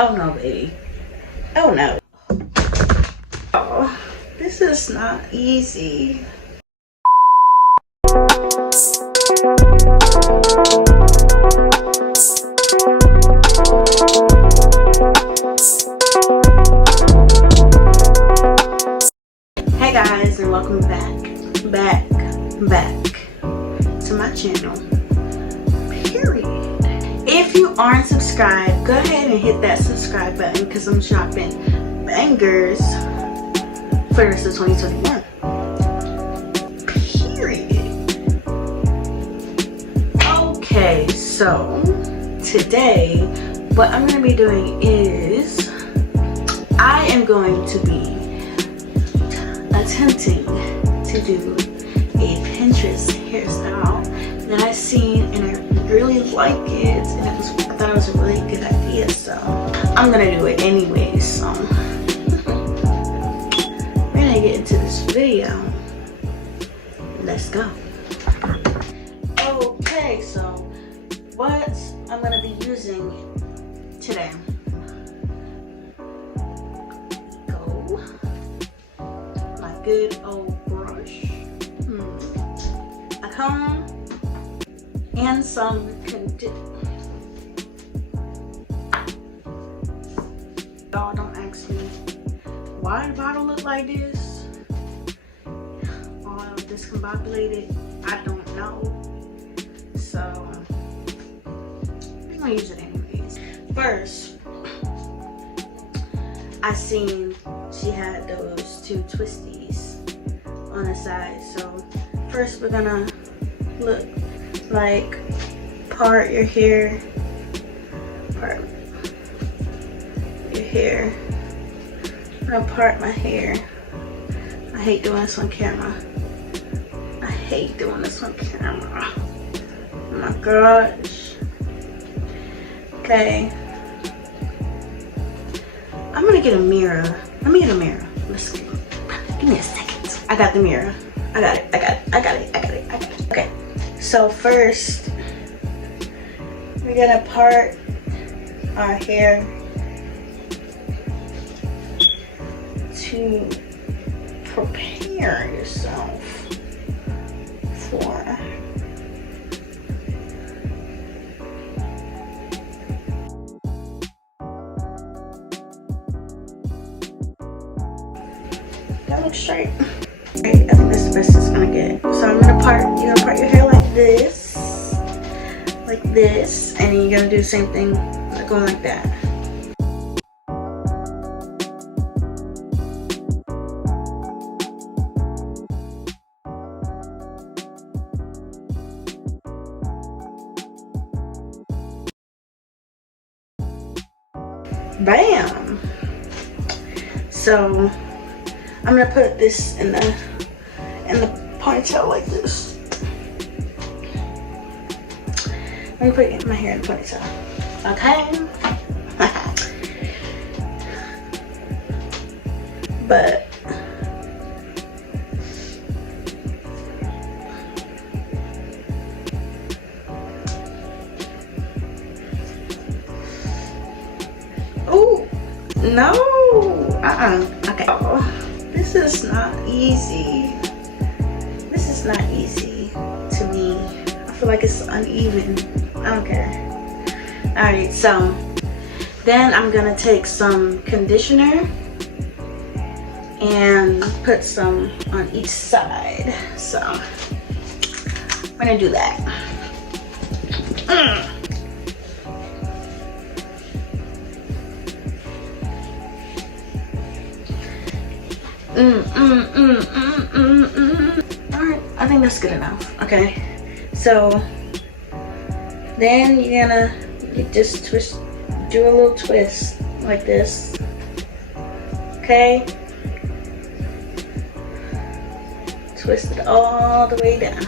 Oh no, baby. Oh no. Oh, this is not easy. Hey guys, and welcome back to my channel. Period. If you aren't subscribed, go ahead and hit that subscribe button because I'm dropping bangers for the rest of 2021. Period. Okay, so today what I'm going to be doing is I am going to be attempting to do a Pinterest hairstyle that I've seen and I really like it, and I thought it was a really good idea, so I'm gonna do it anyway. So we're gonna get into this video. Let's go. Okay, so what I'm gonna be using today. Good old brush, a comb, and some conditioner. Y'all don't ask me why the bottle look like this. All discombobulated, I don't know. So we're gonna use it anyways. First, I seen she had those two twisties on the side. So first we're gonna look like part your hair, part your hair. I'm gonna part my hair. I hate doing this on camera. I hate doing this on camera. Oh my gosh. Okay. I'm gonna get a mirror. Let me get a mirror. Let's give me a second. I got the mirror. I got it. Okay. So first, we're gonna part our hair to prepare yourself for that looks straight. I think that's the best it's gonna get. So you're gonna part your hair like this, and then you're gonna do the same thing, going like that. Bam! So I'm gonna put this in the ponytail like this. I'm gonna put my hair in the ponytail. Okay. But oh no. Okay. Oh, this is not easy. This is not easy to me. I feel like it's uneven. I don't care. Alright, so then I'm gonna take some conditioner and put some on each side. So I'm gonna do that. Alright, I think that's good enough. Okay, so then you're gonna just twist, do a little twist like this. Okay, twist it all the way down.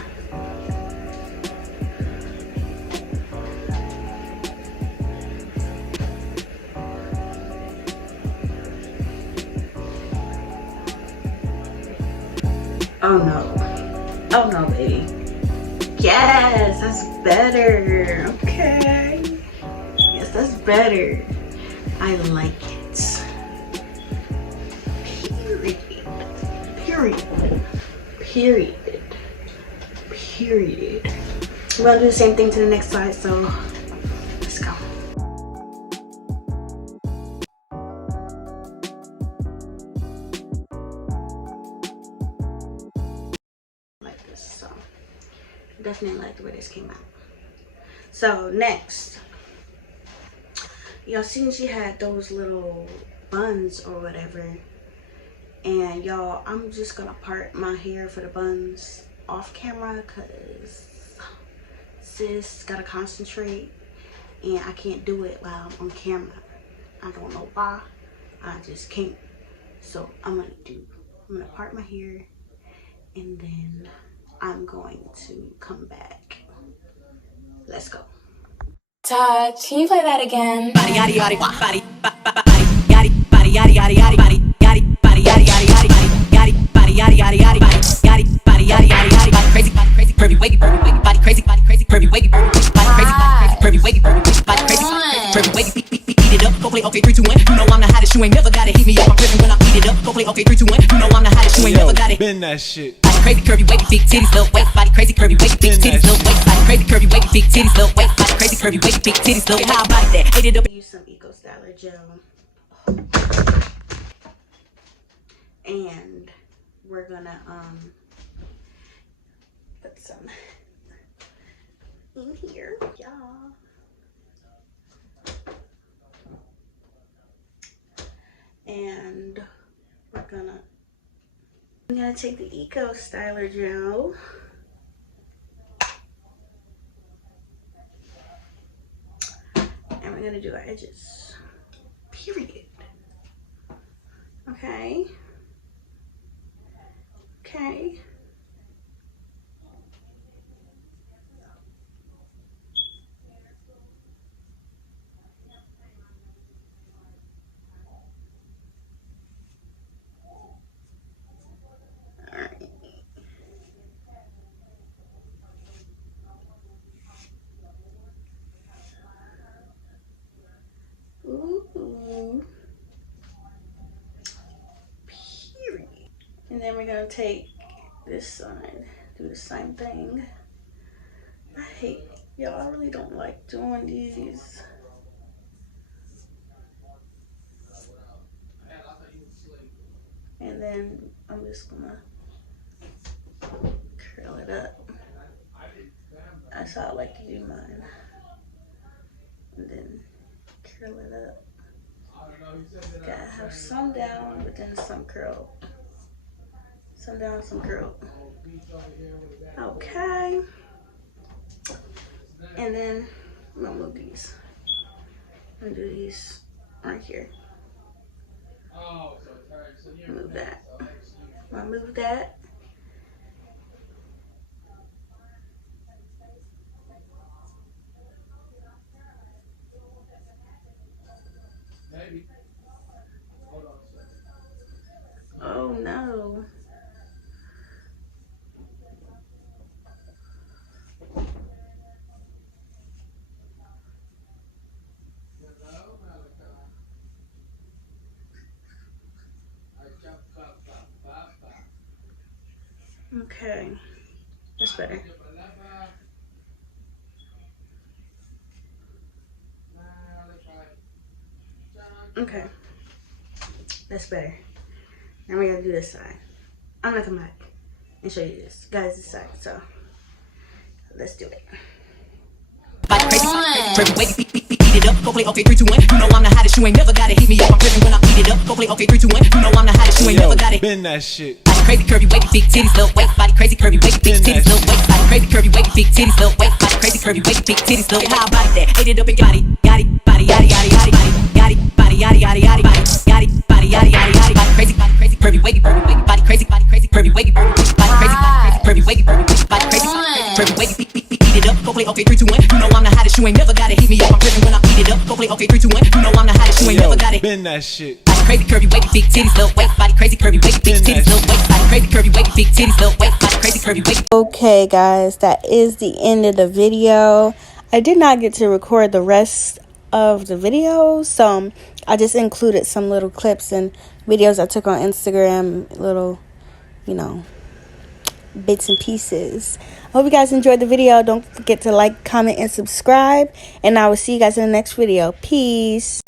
Oh no. Oh no, baby. Yes, that's better. Okay. Yes, that's better. I like it. Period. Period. Period. We're gonna do the same thing to the next side, so let's go. Like this, so definitely like the way this came out. So next, y'all seen she had those little buns or whatever, and y'all, I'm just gonna part my hair for the buns off camera because sis gotta concentrate and I can't do it while I'm on camera. I don't know why, I just can't. So I'm gonna part my hair and then I'm going to come back. Let's go. Todd, can you play that again? Body yaddy yaddy body yaddy body yaddy yaddy yaddy body yaddy body yaddy yaddy yaddy yaddy body yaddy yaddy yaddy body yaddy body yaddy yaddy yaddy body crazy curvy wavy body crazy curvy wavy body crazy curvy wavy body crazy curvy wavy beat it up go play okay 3 2 1 you know I'm the hottest you ain't never gotta heat me up I'm driven when I beat it up go play okay 3 2 1 you know I'm the hottest you ain't never gotta bend that shit. Crazy curvy wavy big titties little waist body crazy curvy wavy big titties little waist body crazy curvy wavy big titties little waist body crazy curvy wavy big titties little how about that ate it up. Use some Eco Styler gel and we're gonna put some in here, y'all. And I'm gonna take the Eco Styler gel and we're gonna do our edges. Period. Okay. Okay. Ooh. Period. And then we're gonna take this side, do the same thing. I hate, y'all, I really don't like doing these. And then I'm just gonna curl it up. That's how I like to do mine. And then curl it up. Gotta have some down, but then some curl. Some down, some curl. Okay. And then I'm gonna move these. I'm gonna do these right here. Move that. I'm gonna move that. Oh no. Okay, that's better. Okay, that's better. Now we gotta do this side. I'm gonna come back and show you this, guys, this side. So let's do it. Beat it up, go play okay 3 2 1 you know I'm the hottest you ain't never gotta heat me up I'm driven when I beat it up go play okay 3 2 1 you know I'm the hottest you ain't never gotta bend that shit. Crazy curvy wavy big titties little waist body crazy curvy wavy big titties little waist body crazy curvy wavy big titties little waist body crazy curvy wavy big titties little how about that ate it up and body yaddy body yaddy yaddy yaddy yaddy body yaddy yaddy yaddy body yaddy body yaddy yaddy yaddy body crazy curvy wavy body crazy curvy wavy body crazy curvy wavy body crazy curvy wavy beat it up go play okay 3 2 1 you know I'm the hottest you ain't never gotta heat me up I'm driven when I beat it up go play okay 3 2 1 you know I'm the hottest you ain't never gotta bend that shit. Crazy curvy wavy big titties little waist body crazy curvy wavy big titties little waist body crazy curvy wavy big titties little waist body crazy curvy wavy. Okay guys, that is the end of the video. I did not get to record the rest of the videos, so I just included some little clips and videos I took on Instagram, little, you know, bits and pieces. I hope you guys enjoyed the video. Don't forget to like, comment, and subscribe, and I will see you guys in the next video. Peace.